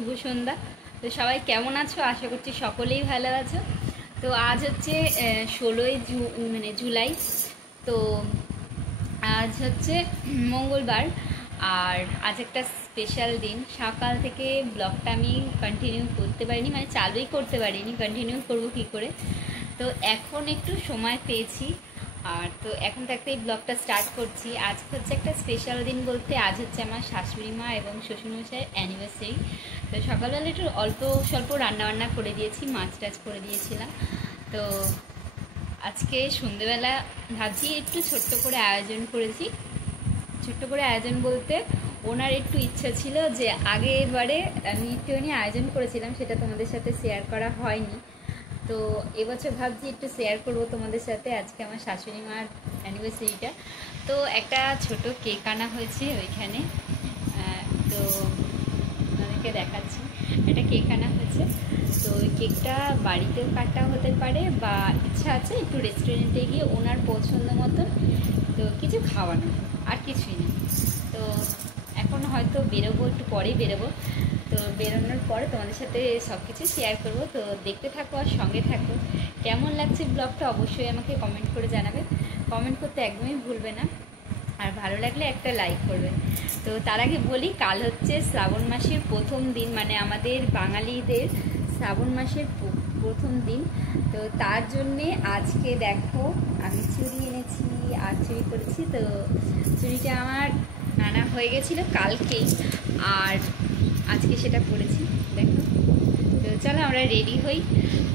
শুভ সন্ধ্যা। তো সবাই কেমন আছো? আশা করছি সকলেই ভালো আছো। তো আজ হচ্ছে 16ই জুলাই। তো আজ হচ্ছে মঙ্গলবার, আর আজ একটা স্পেশাল দিন। সকাল থেকে ব্লগটা আমি কন্টিনিউ করতে পারিনি, মানে চালুই করতে পারিনি, কন্টিনিউ করব কী করে। তো এখন একটু সময় পেয়েছি, আর তো এখন তো একটা এই ব্লগটা স্টার্ট করছি। আজ হচ্ছে একটা স্পেশাল দিন বলতে আজ হচ্ছে আমার শাশুড়ি মা এবং শ্বশুরমশাইয়ের অ্যানিভার্সারি। তো সকালবেলা একটু অল্প স্বল্প রান্নাবান্না করে দিয়েছি, মাছ টাছ করে দিয়েছিলাম। তো আজকে সন্ধেবেলা ভাবছি একটু ছোট্ট করে আয়োজন করেছি। ছোট্ট করে আয়োজন বলতে ওনার একটু ইচ্ছা ছিল যে আগের বারে আমি একটুখানি আয়োজন করেছিলাম, সেটা তোমাদের সাথে শেয়ার করা হয়নি। তো এবছর ভাবছি একটু শেয়ার করবো তোমাদের সাথে। আজকে আমার শাশুড়ি মার অ্যানিভার্সারিটা, তো একটা ছোট কেক আনা হয়েছে ওইখানে। তো আপনাদেরকে দেখাচ্ছি, একটা কেক আনা হয়েছে। তো ওই কেকটা বাড়িতেও কাটা হতে পারে, বা ইচ্ছা আছে একটু রেস্টুরেন্টে গিয়ে ওনার পছন্দ মতন তো কিছু খাওয়ানো, আর কিছুই না। তো এখন হয়তো বেরোবো, একটু পরেই বেরোবো। তো বেরোনোর পরে তোমাদের সাথে সব কিছু শেয়ার করবো। তো দেখতে থাকো আর সঙ্গে থাকো। কেমন লাগছে ব্লগটা অবশ্যই আমাকে কমেন্ট করে জানাবে। কমেন্ট করতে একদমই ভুলবে না, আর ভালো লাগলে একটা লাইক করবে। তো তার আগে বলি, কাল হচ্ছে শ্রাবণ মাসের প্রথম দিন, মানে আমাদের বাঙালিদের শ্রাবণ মাসের প্রথম দিন। তো তার জন্যে আজকে দেখো আমি চুড়ি এনেছি আর চুড়ি করেছি। তো চুড়িটা আমার আনা হয়ে গেছিলো কালকেই, আর আজকে সেটা পরেছি দেখো। তো চলো আমরা রেডি হই,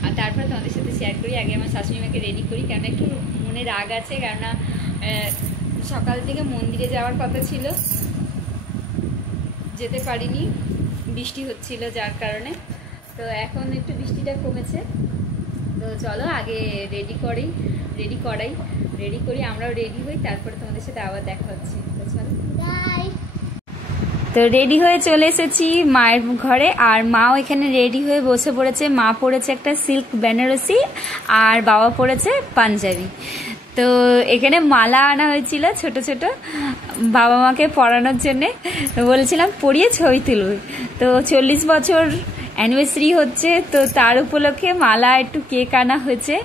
আর তারপরে তোমাদের সাথে শেয়ার করি। আগে আমার শাশুড়ি মাকে রেডি করি, কেননা একটু মনে রাগ আছে, কেননা সকাল থেকে মন্দিরে যাওয়ার কথা ছিল, যেতে পারিনি, বৃষ্টি হচ্ছিল যার কারণে। তো এখন একটু বৃষ্টিটা কমেছে। তো চলো আগে রেডি করি, আমরাও রেডি হই, তারপরে তোমাদের সাথে আবার দেখা হচ্ছে। তো চলো তো রেডি হয়ে চলে এসেছি মায়ের ঘরে, আর মাও এখানে রেডি হয়ে বসে পড়েছে। মা পরেছে একটা সিল্ক বেনারসি, আর বাবা পরেছে পাঞ্জাবি। তো এখানে মালা আনা হয়েছিল ছোট ছোট বাবা মাকে পরানোর জন্যে। বলেছিলাম পরিয়ে ছবি তুলব। তো 40 বছর অ্যানিভার্সারি হচ্ছে, তো তার উপলক্ষে মালা একটু কেক আনা হয়েছে।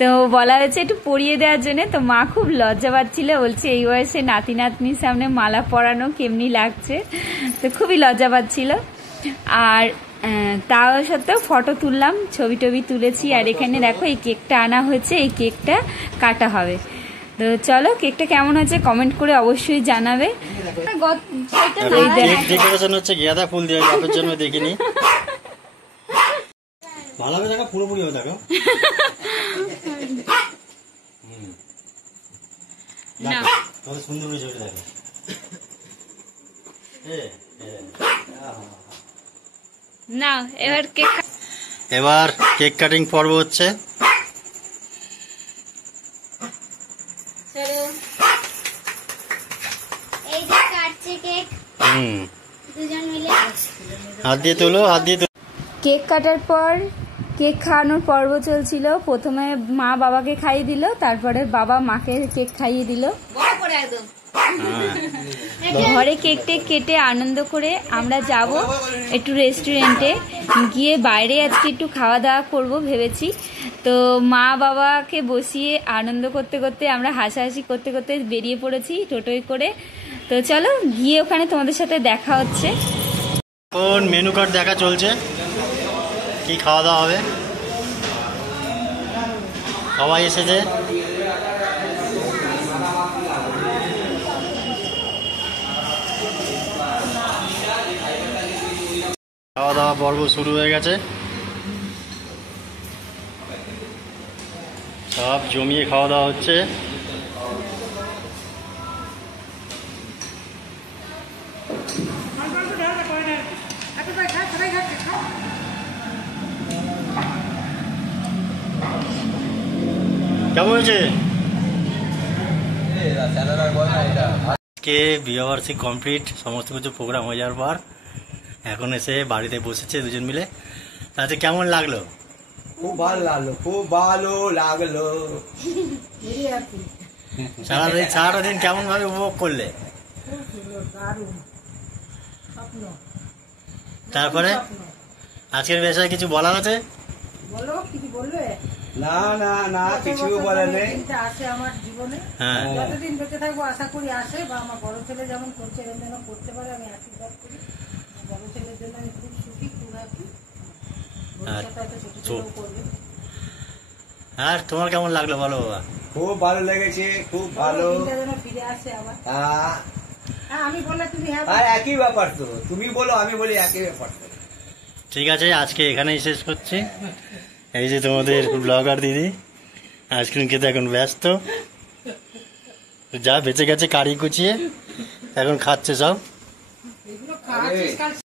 তো বলা হয়েছে একটু পরিয়ে দেওয়ার জন্যে। তো মা খুব লজ্জা পাচ্ছিল, বলছে এই বয়সে নাতি নাতনির সামনে মালা পরানো কেমনি লাগছে। তো খুবই লজ্জা পাচ্ছিল, আর তাও সত্ত্বেও ফটো তুললাম, ছবি টবি তুলেছি। আর এখানে দেখো এই কেকটা আনা হয়েছে, এই কেকটা কাটা হবে। তো চলো কেকটা কেমন হয়েছে কমেন্ট করে অবশ্যই জানাবে। গাঁদা ফুল দিয়ে বাপের জন্য দেখিনি, ভালো হবে দেখো, পুরোপুরি হবে দেখো। কত সুন্দর হয়েছে দেখো। না এবার কেক কাটিং পর্ব হচ্ছে। হাত দিয়ে তোলো, হাত দিয়ে। কেক কাটার পর কেক খাওয়ানোর পর্ব চলছিল। প্রথমে মা বাবাকে খাইয়ে দিল, তারপরে বাবা মাকে কেক খাইয়ে দিল। ঘরে কেকটা কেটে আনন্দ করে আমরা যাব একটু রেস্টুরেন্টে গিয়ে, বাইরে আজকে একটু খাওয়া দাওয়া করবো ভেবেছি। তো মা বাবাকে বসিয়ে আনন্দ করতে করতে আমরা হাসাহাসি করতে করতে বেরিয়ে পড়েছি টোটোয় করে। তো চলো গিয়ে ওখানে তোমাদের সাথে দেখা হচ্ছে। কোন মেনু কার্ড দেখা চলছে, কি খাওয়া দাওয়া হবে। সবাই এসেছে, খাওয়া দাওয়া পর্ব শুরু হয়ে গেছে। সব জমিয়ে খাওয়া দাওয়া হচ্ছে। কেমন হয়েছে? আজকে বিবাহবার্ষিক কমপ্লিট, সমস্ত কিছু প্রোগ্রাম হয়ে যাওয়ার পর এখন এসে বাড়িতে বসেছে দুজন মিলে। তাতে কেমন লাগলো? খুব ভালো লাগলো, খুব ভালো লাগলো। সারাদিন কেমন ভাবে উপভোগ করলে? তারপরে আজকের বিষয়ে কিছু বলার আছে? বলো কিছু বলবে? না না না, কিছু বলে নেই। দিনটা আসে আমার জীবনে, হ্যাঁ যতদিন বেঁচে থাকবো আশা করি আসে, বা আমার বড় ছেলে যেমন করছে এরকম যেন করতে পারে, আমি আশীর্বাদ করি। আমার বড় ছেলের জন্য আমি খুব সুখী, খুব হ্যাপি। ভবিষ্যতে হয়তো ছোট ছেলেও করবে। আর তোমার কেমন লাগলো বলো বাবা? খুব ভালো লেগেছে, খুব ভালো। দিনটা যেন ফিরে আসে আবার। হ্যাঁ, আমি বললে তুমি হ্যাঁ আর একই ব্যাপার তো, তুমি বলো আমি বলি, একই ব্যাপার তো। ঠিক আছে, আজকে এখানেই শেষ করছি। এই যে তোমাদের ব্লগার দিদি আইসক্রিম খেতে এখন ব্যস্ত, যা বেঁচে গেছে কারি কুচিয়ে এখন খাচ্ছে সব। এগুলো খাওয়াচ্ছিস কাল